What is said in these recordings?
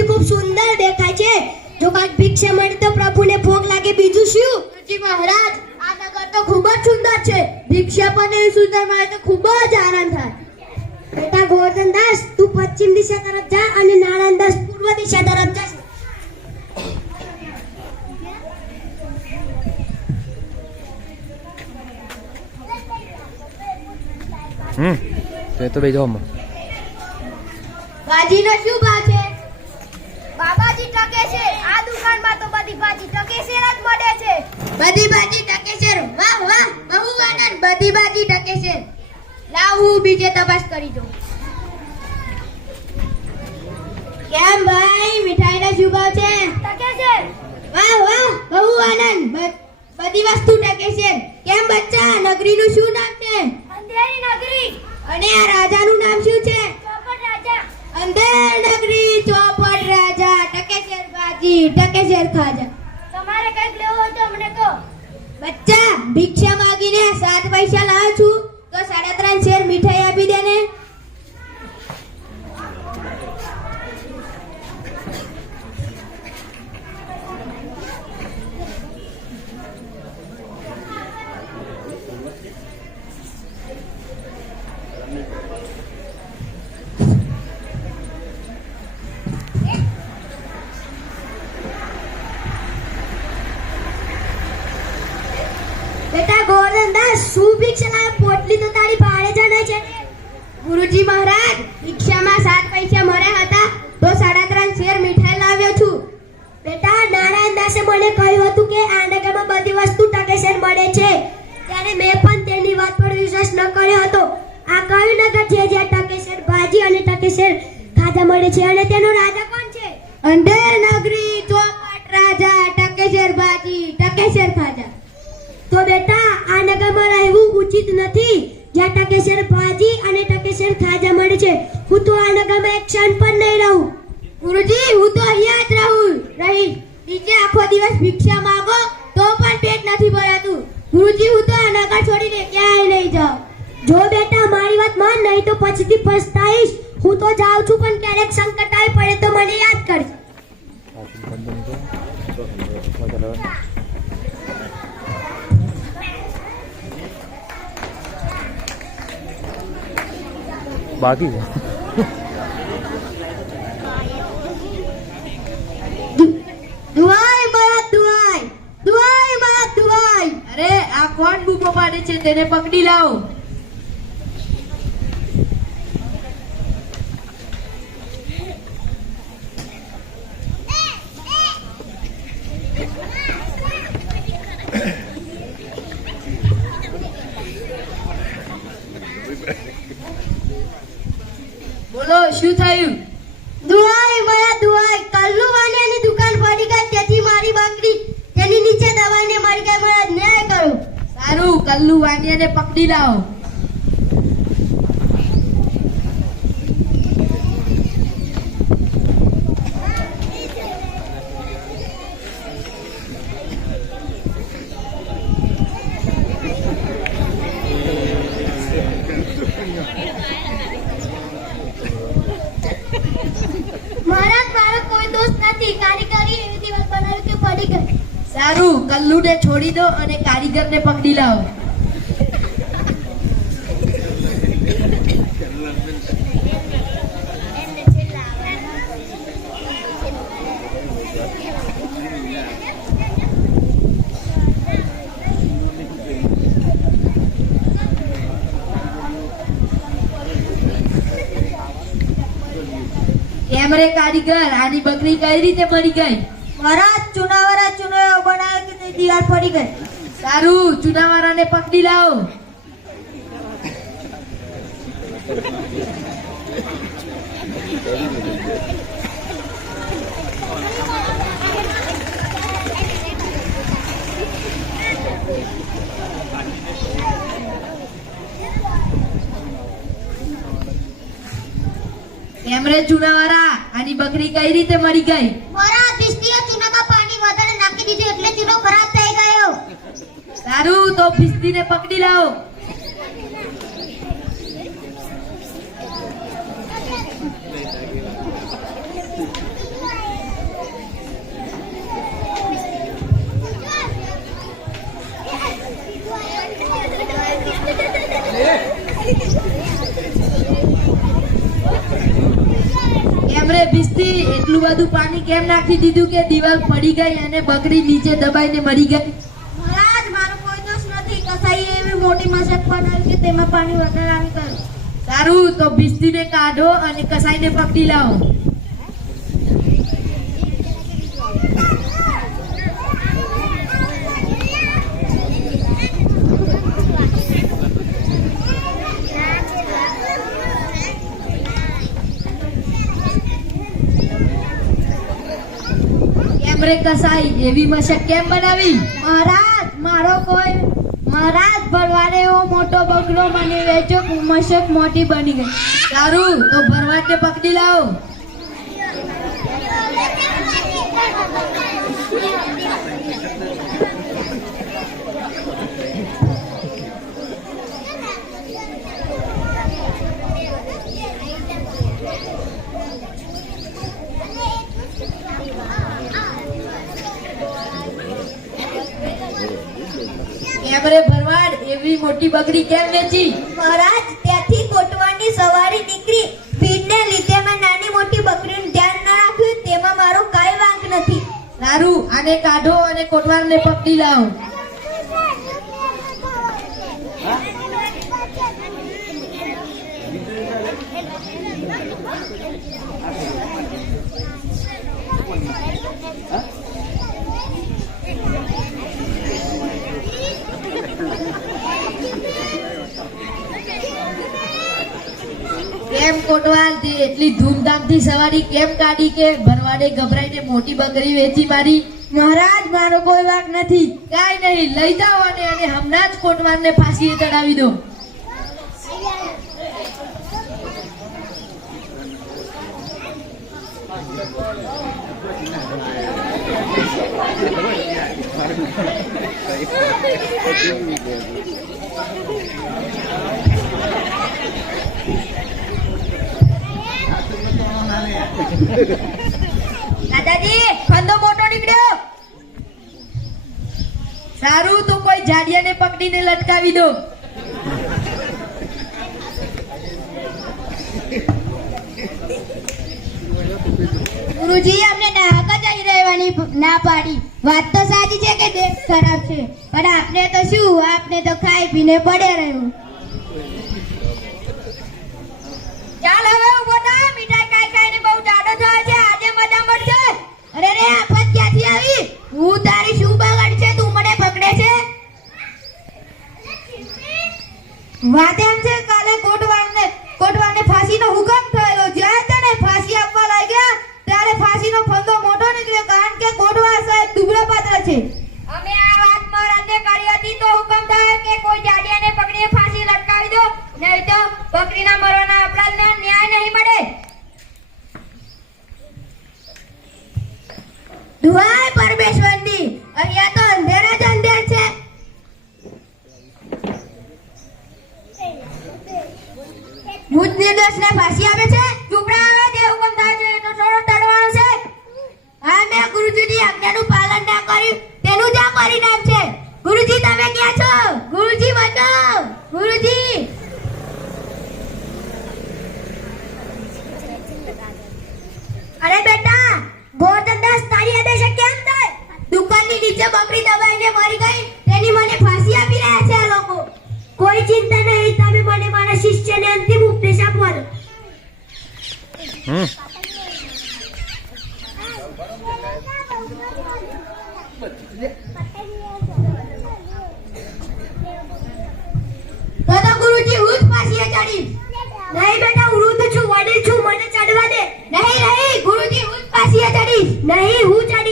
ગુરુજી ખૂબ સુંદર દેખાય છે. જો કાંઈક ભિક્ષે મળે તો પ્રભુને ભોગ લાગે. બીજું શું? જી મહારાજ આ નગર તો ખૂબ જ સુંદર છે. ભિક્ષે પણ એ સુંદર મળે તો ખૂબ જ આનંદ થાય. બેટા ગોવર્ધન દાસ તું પશ્ચિમ દિશા તરફ જા અને નારાયણ દાસ પૂર્વ દિશા તરફ જા. હમ તો એ તો બે જવામાં શું ભાવ છે? ટકે છે. આ દુકાનમાં તો બધી ભાજી ટકે જ મળે છે. બધી ભાજી ટકે વાહ વાહ બહુ આનંદ. બધી ભાજી ટકે લાવ હું બીજે તપાસ કરી દઉં. કેમ ભાઈ? મીઠાઈનો શું ભાવ છે? ટકે છે વાહ વાહ બહુ આનંદ. બધી વસ્તુ ટકે છે કેમ બચ્ચા? નગરીનું શું નામ છે? અંધેરી નગરી. અને આ રાજાનું નામ શું છે? ચોપટ રાજા. અંધેર ટકેશેર બાજી ટકેશેર ખાજા તમારે કંઈક લેવું હોય તો અમને કહો. બચ્ચા ભિક્ષા માંગીને સાત પૈસા લાવ છું. તો સાડા ત્રણ શેર મીઠાઈ આપી દે ને બેટા ગોવર્ધન દાસ શું ભિક્ષા લાવે પોટલી તો તારી ભાડે જણાય છે. ગુરુજી મહારાજ ભિક્ષામાં સાત પૈસા મળ્યા હતા, તો સાડા ત્રણ શેર મીઠાઈ લાવ્યો છું. બેટા, નારાયણ દાસે મને કહ્યું હતું કે આંડગામાં બધી વસ્તુ ટકેસર મળે છે. ત્યારે મેં પણ તેની વાત પર વિશ્વાસ ન કર્યો હતો. આ કયું નગર છે જ્યાં ટકેસર ભાજી અને ટકેસર ખાધા મળે છે? અને તેનો રાજા કોણ છે? અંધેર નગરી ચોપટ રાજા ટકેસર ભાજી ટકેસર ખાધા. તો બેટા, આ નગરમાં રહેવું ઉચિત નથી. જ્યાં ટકેશર ભાજી અને ટકેસર ખાજા મળે છે. હું તો આ નગરમાં એક ક્ષણ પણ નહીં રહું. ગુરુજી, હું તો અહીંયા જ રહું. રહીશ. નીચે આખો દિવસ ભિક્ષા માંગો, તો પણ પેટ નથી ભરાતું. ગુરુજી, હું તો આ નગર છોડીને ક્યાંય નહીં જાઉં. જો બેટા, મારી વાત માન, નહીં તો પછીથી પછતાઈશ હું તો જાઉં છું, પણ ક્યારેક સંકટ આવી પડે તો મને યાદ કરજે. બાકી અરે આ કોણ બૂમો પાડે છે? તેને પકડી લાવો બોલો શું થયું દુઆઈ મારા દુઆઈ કલ્લુ વાલિયાની દુકાન પડી ગઈ તેથી મારી બકરી તેની નીચે દબાઈને મરી ગઈ મારા ન્યાય કરો સારું કલ્લુ વાનિયાને પકડી લાવો મારા મારો કોઈ દોષ નથી કારીગરી એવી દિવસ બનાવી કે પડી ગઈ કલ્લુને છોડી દો અને કારીગરને પકડી લાવો. કેમ રે કારીગર? આની બકરી કઈ રીતે મરી ગઈ? મારા ચુનાવરા ચુનાવ બનાવ્યો કે તે દીવાલ પડી ગઈ. સારું ચુનાવાળાને પકડી લાવો. કેમ રે ચુનાવાળા આની બકરી કઈ રીતે મરી ગઈ? ચૂનામાં પાણી વધારે નાખી દીધું એટલે ચૂનો ખરાબ થઈ ગયો. સારું, તો ફિસ્તીને પકડી લાવો. એટલું બધું પાણી કેમ નાખી દીધું કે દિવાલ પડી ગઈ અને બકરી નીચે દબાઈને મરી ગઈ? મહારાજ મારો કોઈ દોષ નથી. કસાઈએ એવી મોટી મશક બનાવી કે તેમાં પાણી વધારે આવી ગયું. સારું તો ભીસતીને કાઢો અને કસાઈને પકડી લાવો. કેમ કસાઈ એવી મશક કેમ બનાવી? મહારાજ, મારો કોઈ મહારાજ, ભરવાડે એવો મોટો બગલો મને વેચ્યો કે મશક મોટી બની ગઈ. સારું તો ભરવાડને પકડી લાવો? કેમ રે ભરવાડ એવી મોટી બકરી કેમ વેચી મહારાજ ત્યાંથી કોટવાની સવારી નીકળી ભીડને લીધે મેં નાની મોટી બકરીનું ધ્યાન ન રાખ્યું તેમાં મારો કાંઈ વાંક નથી. સારું આને કાઢો અને કોટવારને પકડી લાવો. કેમ કોટવાલ તે એટલી ધૂમધામથી સવારી? કેમ કાઢી કે ભરવાડે ગભરાઈને મોટી બકરી વેચી મારી? મહારાજ મારો કોઈ વાંક નથી. કાઈ નહીં લઈ જાઓ અને હમણાં જ કોટવાલને ફાંસીએ ચડાવી દો. દાદાજી ફંદો મોટો નીકળ્યો. સારું તો કોઈ જાડિયાને પકડીને લટકાવી દો. ગુરુજી, અમને નાહક જ રહેવાની ના પાડી. વાત તો સાચી છે કે દેશ ખરાબ છે, પણ આપણે તો શું? આપણે તો ખાઈ પીને પડે રહ્યું. ચાલ, હવે ઊભો થા. મીઠાઈ ખાઈ ખાઈને બહુ જાડો થયો છે. આજે મજા મળશે. અરે રે, આફત ક્યાંથી આવી? હું તારી શું બગાડ છે? તું મને પકડે છે? વાત એમ છે, કાલે કોટવારને દુહાય પરમેશ્વરની. અહીંયા તો અંધેર જ અંધેર છે. ભૂત નિર્દોષને ફાંસી આપે છે. ચૂપડા આવે તે હુકમ થાય છે તો થોડો તડવાનો છે. હા, મેં ગુરુજીની આજ્ઞાનું પાલન ના કર્યું. તેનું જ પરિણામ છે. ગુરુજી, તમે ક્યાં છો ગુરુજી બચાવ ગુરુજી અરે બેટા ગોરધંદાસ તારી આદેશે કેમ થાય દુકાનની દબાઈને મરી ગઈ તેની મને ફાંસી આપી રહ્યા છે આ લોકો. કોઈ ચિંતા નહીં તમે મને મારા શિષ્યને અંતિમ ઉપદેશ આપવાનો તો તો ગુરુજી હું જ ફાંસીએ ચડીશ નહીં બેટા હું વૃદ્ધ છું વડીલ છું મને ચડવા દે. નહીં નહીં ગુરુજી હું જ ફાંસીએ ચડીશ નહીં હું ચડીશ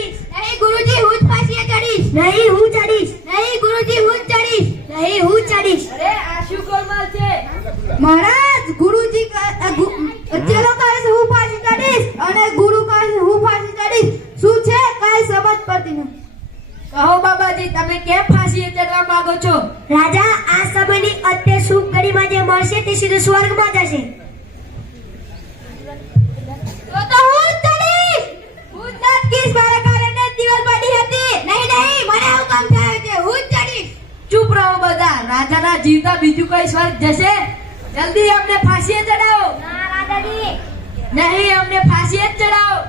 ચડીશ. નહીં હું ચડીશ. નહીં ગુરુજી હું ચડીશ. નહીં હું ચડીશ. અરે આ શું ગોલમાલ છે? મહારાજ ગુરુજી ચેલો કહે છે હું પાછી ચડીશ અને ગુરુ કહે છે હું પાછી ચડીશ. શું છે? કાઈ સમજ પડતી નથી. કહો બાબાજી તમે કેમ ફાંસી ચડવા માંગો છો? રાજા આ સમયની અત્યારે સુખ ઘડીમાં જે મળશે તે સીધું સ્વર્ગમાં જશે. ચૂપ રહો બધા. રાજા ના જીવતા બીજું કઈ સ્વર્ગ જશે? જલ્દી અમને ફાંસીએ ચડાવો. નહીં અમને ફાંસી જ ચડાવો.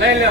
લઈ લો.